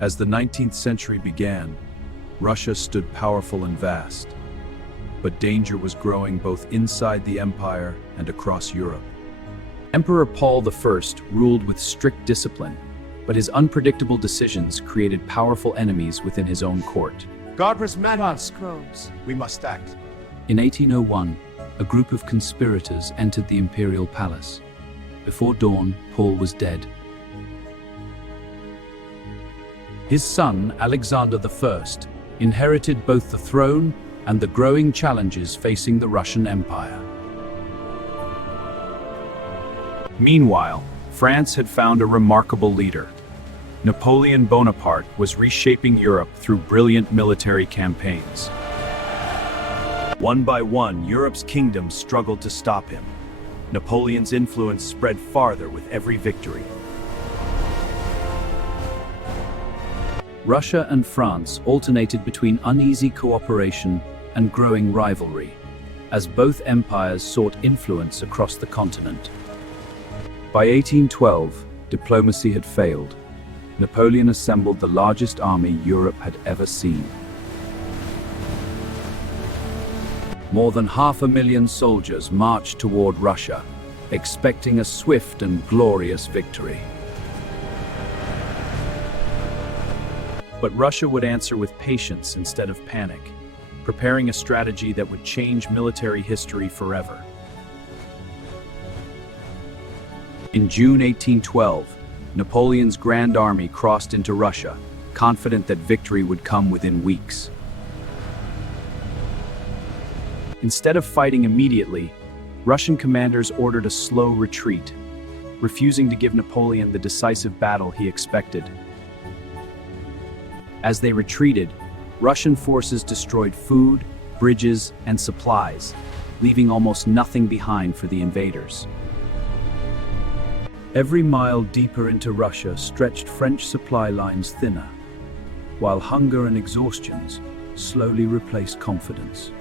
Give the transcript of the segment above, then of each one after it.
As the 19th century began, Russia stood powerful and vast. But danger was growing both inside the empire and across Europe. Emperor Paul I ruled with strict discipline, but his unpredictable decisions created powerful enemies within his own court. God has met us, Crows. We must act. In 1801, a group of conspirators entered the imperial palace. Before dawn, Paul was dead. His son, Alexander I, inherited both the throne and the growing challenges facing the Russian Empire. Meanwhile, France had found a remarkable leader. Napoleon Bonaparte was reshaping Europe through brilliant military campaigns. One by one, Europe's kingdoms struggled to stop him. Napoleon's influence spread farther with every victory. Russia and France alternated between uneasy cooperation and growing rivalry, as both empires sought influence across the continent. By 1812, diplomacy had failed. Napoleon assembled the largest army Europe had ever seen. More than 500,000 soldiers marched toward Russia, expecting a swift and glorious victory. But Russia would answer with patience instead of panic, preparing a strategy that would change military history forever. In June 1812, Napoleon's Grand Army crossed into Russia, confident that victory would come within weeks. Instead of fighting immediately, Russian commanders ordered a slow retreat, refusing to give Napoleon the decisive battle he expected. As they retreated, Russian forces destroyed food, bridges, and supplies, leaving almost nothing behind for the invaders. Every mile deeper into Russia stretched French supply lines thinner, while hunger and exhaustions slowly replaced confidence.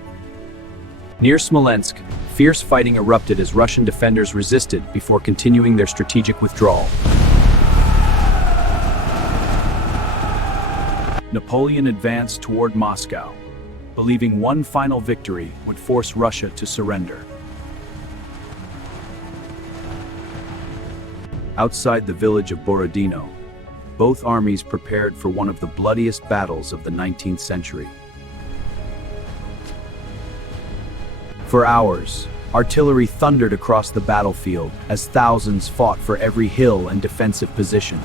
Near Smolensk, fierce fighting erupted as Russian defenders resisted before continuing their strategic withdrawal. Napoleon advanced toward Moscow, believing one final victory would force Russia to surrender. Outside the village of Borodino, both armies prepared for one of the bloodiest battles of the 19th century. For hours, artillery thundered across the battlefield as thousands fought for every hill and defensive position.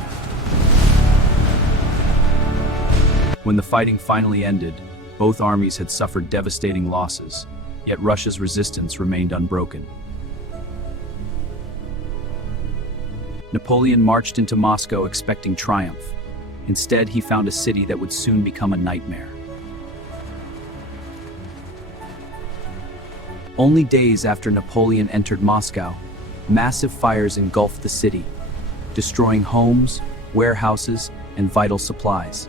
When the fighting finally ended, both armies had suffered devastating losses, yet Russia's resistance remained unbroken. Napoleon marched into Moscow expecting triumph. Instead, he found a city that would soon become a nightmare. Only days after Napoleon entered Moscow, massive fires engulfed the city, destroying homes, warehouses, and vital supplies.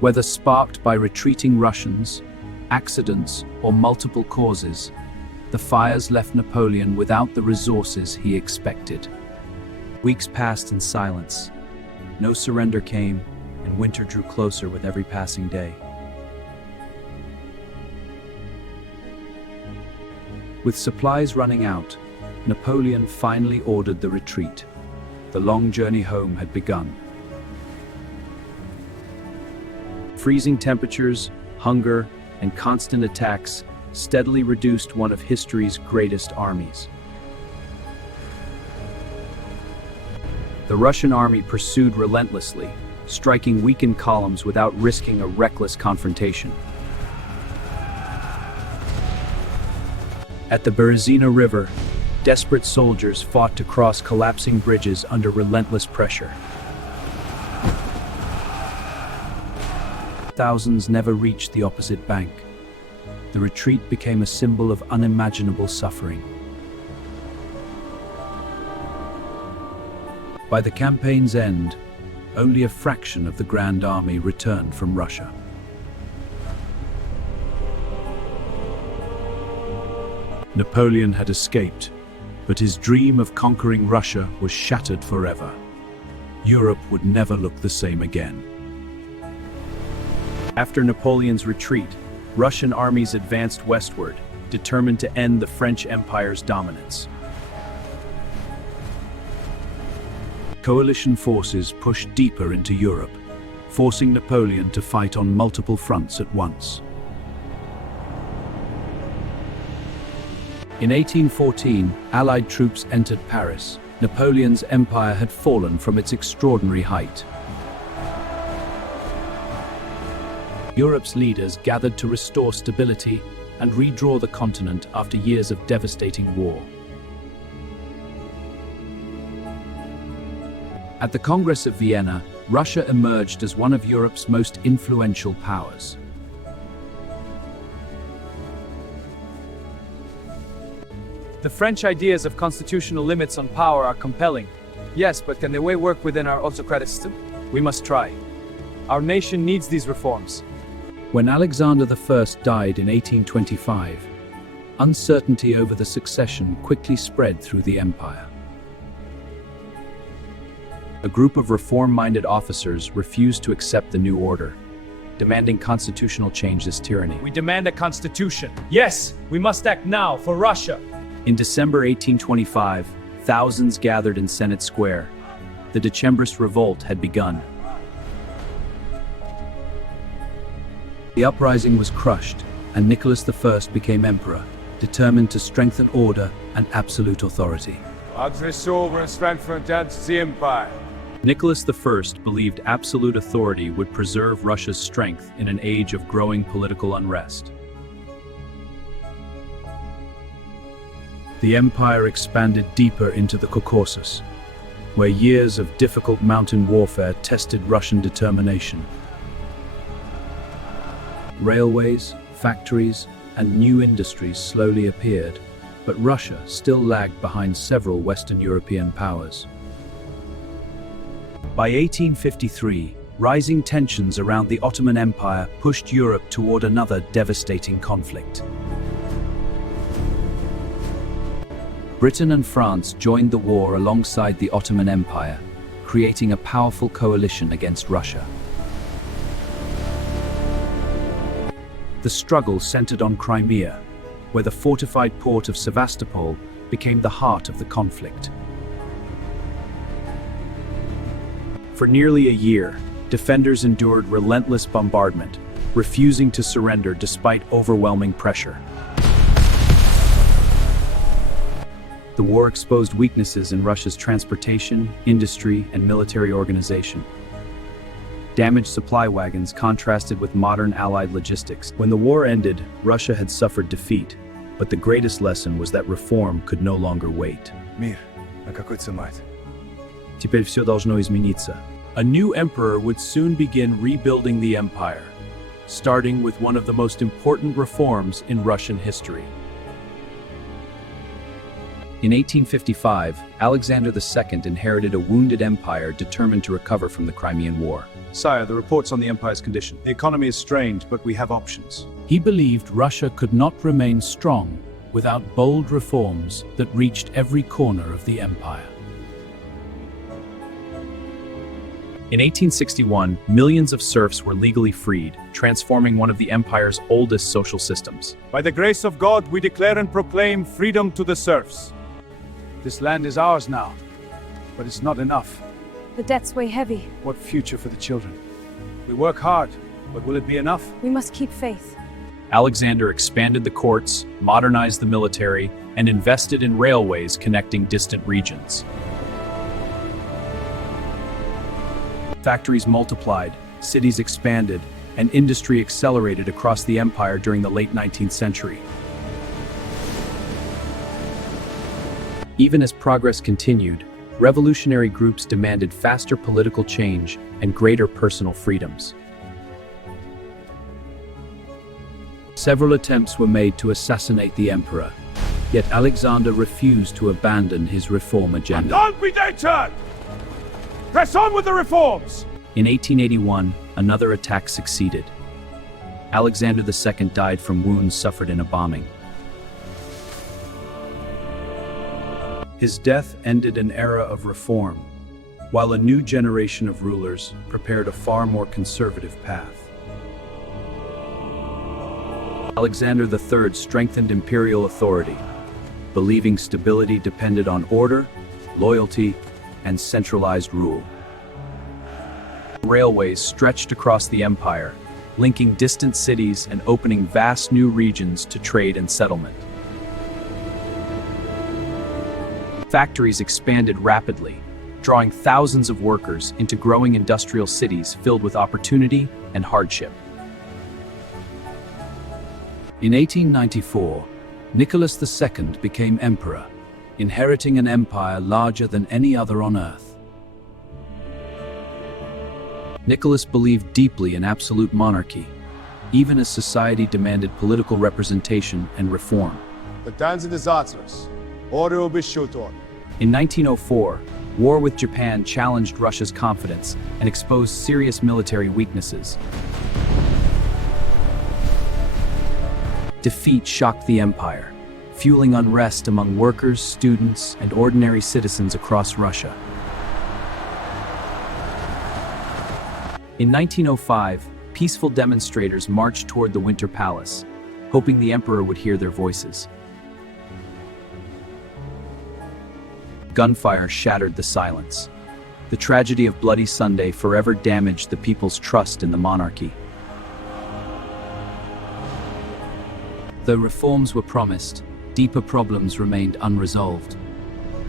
Whether sparked by retreating Russians, accidents, or multiple causes, the fires left Napoleon without the resources he expected. Weeks passed in silence. No surrender came, and winter drew closer with every passing day. With supplies running out, Napoleon finally ordered the retreat. The long journey home had begun. Freezing temperatures, hunger, and constant attacks steadily reduced one of history's greatest armies. The Russian army pursued relentlessly, striking weakened columns without risking a reckless confrontation. At the Berezina River, desperate soldiers fought to cross collapsing bridges under relentless pressure. Thousands never reached the opposite bank. The retreat became a symbol of unimaginable suffering. By the campaign's end, only a fraction of the Grand Army returned from Russia. Napoleon had escaped, but his dream of conquering Russia was shattered forever. Europe would never look the same again. After Napoleon's retreat, Russian armies advanced westward, determined to end the French Empire's dominance. Coalition forces pushed deeper into Europe, forcing Napoleon to fight on multiple fronts at once. In 1814, Allied troops entered Paris. Napoleon's empire had fallen from its extraordinary height. Europe's leaders gathered to restore stability and redraw the continent after years of devastating war. At the Congress of Vienna, Russia emerged as one of Europe's most influential powers. The French ideas of constitutional limits on power are compelling. Yes, but can the way work within our autocratic system? We must try. Our nation needs these reforms. When Alexander I died in 1825, uncertainty over the succession quickly spread through the empire. A group of reform-minded officers refused to accept the new order, demanding constitutional change as tyranny. We demand a constitution. Yes, we must act now for Russia. In December 1825, thousands gathered in Senate Square. The Decembrist revolt had begun. The uprising was crushed, and Nicholas I became emperor, determined to strengthen order and absolute authority. Nicholas I believed absolute authority would preserve Russia's strength in an age of growing political unrest. The empire expanded deeper into the Caucasus, where years of difficult mountain warfare tested Russian determination. Railways, factories, and new industries slowly appeared, but Russia still lagged behind several Western European powers. By 1853, rising tensions around the Ottoman Empire pushed Europe toward another devastating conflict. Britain and France joined the war alongside the Ottoman Empire, creating a powerful coalition against Russia. The struggle centered on Crimea, where the fortified port of Sevastopol became the heart of the conflict. For nearly a year, defenders endured relentless bombardment, refusing to surrender despite overwhelming pressure. The war exposed weaknesses in Russia's transportation, industry, and military organization. Damaged supply wagons contrasted with modern Allied logistics. When the war ended, Russia had suffered defeat, but the greatest lesson was that reform could no longer wait. Мир. На какой ценой? Теперь все должно измениться. A new emperor would soon begin rebuilding the empire, starting with one of the most important reforms in Russian history. In 1855, Alexander II inherited a wounded empire determined to recover from the Crimean War. Sire, the reports on the empire's condition. The economy is strained, but we have options. He believed Russia could not remain strong without bold reforms that reached every corner of the empire. In 1861, millions of serfs were legally freed, transforming one of the empire's oldest social systems. By the grace of God, we declare and proclaim freedom to the serfs. This land is ours now, but it's not enough. The debts weigh heavy. What future for the children? We work hard, but will it be enough? We must keep faith. Alexander expanded the courts, modernized the military, and invested in railways connecting distant regions. Factories multiplied, cities expanded, and industry accelerated across the empire during the late 19th century. Even as progress continued, revolutionary groups demanded faster political change and greater personal freedoms. Several attempts were made to assassinate the emperor, yet Alexander refused to abandon his reform agenda. Don't be deterred! Press on with the reforms! In 1881, another attack succeeded. Alexander II died from wounds suffered in a bombing. His death ended an era of reform, while a new generation of rulers prepared a far more conservative path. Alexander III strengthened imperial authority, believing stability depended on order, loyalty, and centralized rule. Railways stretched across the empire, linking distant cities and opening vast new regions to trade and settlement. Factories expanded rapidly, drawing thousands of workers into growing industrial cities filled with opportunity and hardship. In 1894, Nicholas II became emperor, inheriting an empire larger than any other on earth. Nicholas believed deeply in absolute monarchy, even as society demanded political representation and reform. The times of disasters. Order will be shut on. In 1904, war with Japan challenged Russia's confidence and exposed serious military weaknesses. Defeat shocked the empire, fueling unrest among workers, students, and ordinary citizens across Russia. In 1905, peaceful demonstrators marched toward the Winter Palace, hoping the emperor would hear their voices. Gunfire shattered the silence. The tragedy of Bloody Sunday forever damaged the people's trust in the monarchy. Though reforms were promised, deeper problems remained unresolved.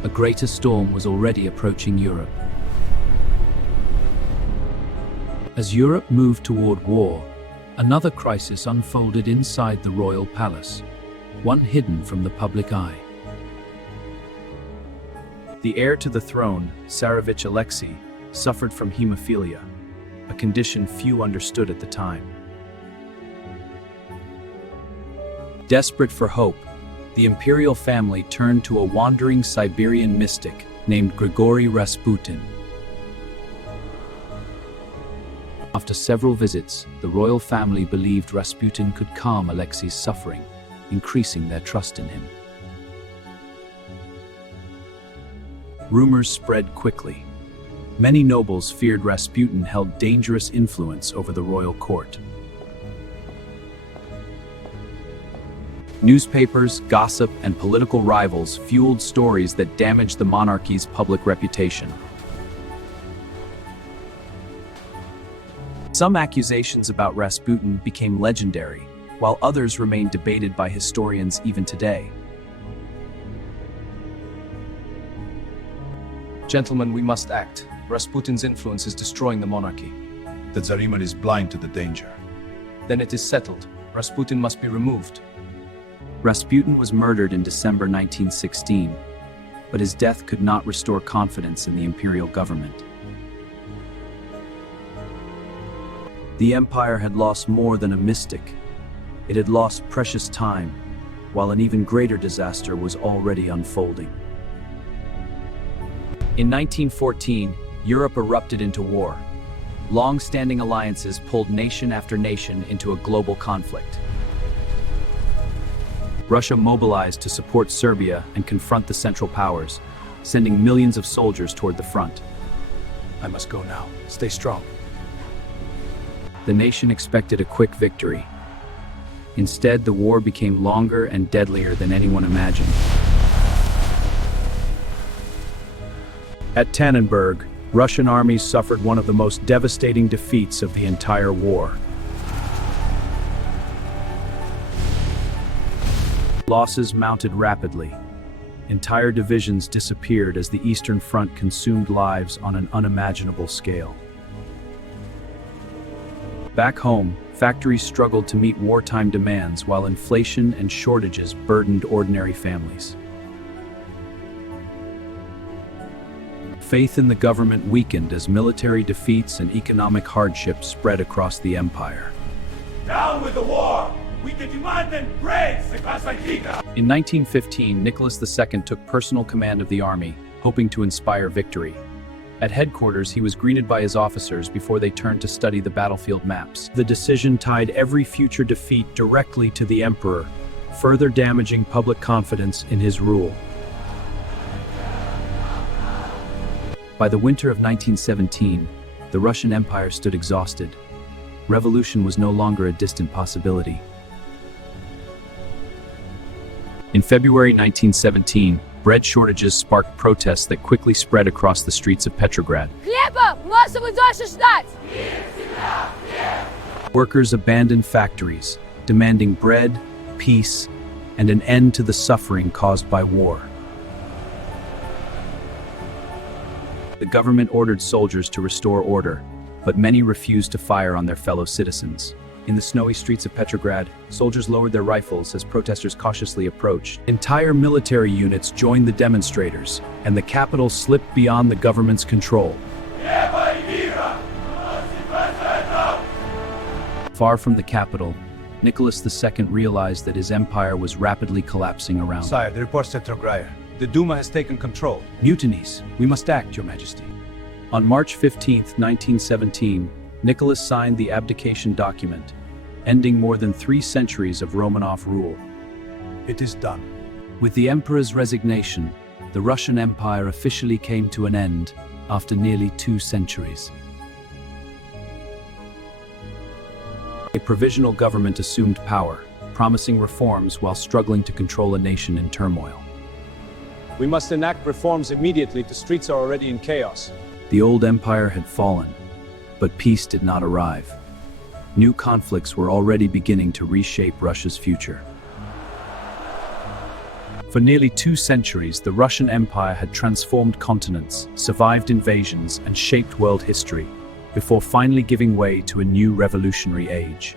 A greater storm was already approaching Europe. As Europe moved toward war, another crisis unfolded inside the royal palace, one hidden from the public eye. The heir to the throne, Tsar Alexis, suffered from hemophilia, a condition few understood at the time. Desperate for hope, the imperial family turned to a wandering Siberian mystic named Grigory Rasputin. After several visits, the royal family believed Rasputin could calm Alexei's suffering, increasing their trust in him. Rumors spread quickly. Many nobles feared Rasputin held dangerous influence over the royal court. Newspapers, gossip, and political rivals fueled stories that damaged the monarchy's public reputation. Some accusations about Rasputin became legendary, while others remain debated by historians even today. Gentlemen, we must act. Rasputin's influence is destroying the monarchy. The Tsariman is blind to the danger. Then it is settled. Rasputin must be removed. Rasputin was murdered in December 1916, but his death could not restore confidence in the imperial government. The empire had lost more than a mystic. It had lost precious time, while an even greater disaster was already unfolding. In 1914, Europe erupted into war. Long-standing alliances pulled nation after nation into a global conflict. Russia mobilized to support Serbia and confront the Central Powers, sending millions of soldiers toward the front. I must go now. Stay strong. The nation expected a quick victory. Instead, the war became longer and deadlier than anyone imagined. At Tannenberg, Russian armies suffered one of the most devastating defeats of the entire war. Losses mounted rapidly. Entire divisions disappeared as the Eastern Front consumed lives on an unimaginable scale. Back home, factories struggled to meet wartime demands while inflation and shortages burdened ordinary families. Faith in the government weakened as military defeats and economic hardships spread across the empire. Down with the war! We demand and praise the Kasakita! In 1915, Nicholas II took personal command of the army, hoping to inspire victory. At headquarters, he was greeted by his officers before they turned to study the battlefield maps. The decision tied every future defeat directly to the emperor, further damaging public confidence in his rule. By the winter of 1917, the Russian Empire stood exhausted. Revolution was no longer a distant possibility. In February 1917, bread shortages sparked protests that quickly spread across the streets of Petrograd. Хлеба! Массово дальше ждать! Workers abandoned factories, demanding bread, peace, and an end to the suffering caused by war. The government ordered soldiers to restore order, but many refused to fire on their fellow citizens. In the snowy streets of Petrograd, soldiers lowered their rifles as protesters cautiously approached. Entire military units joined the demonstrators, and the capital slipped beyond the government's control. Far from the capital, Nicholas II realized that his empire was rapidly collapsing around him. Sire, the reports at Trograya. The Duma has taken control. Mutinies. We must act, Your Majesty. On March 15, 1917, Nicholas signed the abdication document, ending more than 3 centuries of Romanov rule. It is done. With the emperor's resignation, the Russian Empire officially came to an end after nearly 2 centuries. A provisional government assumed power, promising reforms while struggling to control a nation in turmoil. We must enact reforms immediately. The streets are already in chaos. The old empire had fallen, but peace did not arrive. New conflicts were already beginning to reshape Russia's future. For nearly 2 centuries, the Russian Empire had transformed continents, survived invasions, and shaped world history, before finally giving way to a new revolutionary age.